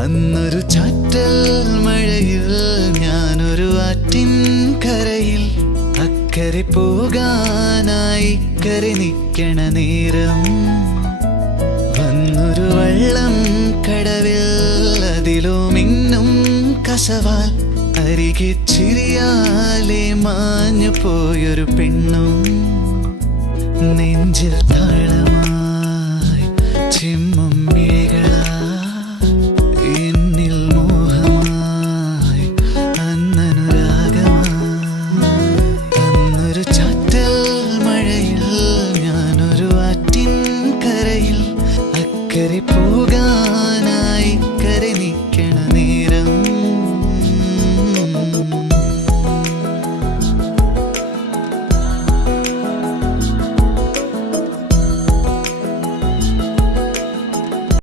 അന്നൊരു ചാറ്റൽ മഴയിൽ ഞാനൊരു ആറ്റിൻ കരയിൽ അക്കരെ പോകാനായി കരെ നിൽക്കണ നേരം വന്നൊരു വള്ളം കടവിൽ അതിലോ മിന്നും കസവാൽ അരികെ ചിരിയാലെ മാഞ്ഞു പോയൊരു പെണ്ണും നെഞ്ചിൽ താളമായി ചിമ്മും മിഴികളാ എന്നിൽ മോഹമായി അന്നനുരാഗമായി അന്നൊരു ചാറ്റൽ മഴയിൽ ഞാനൊരു ആറ്റിൻ കരയിൽ അക്കരെ പോകാനായി കരെ നിൽക്കണം.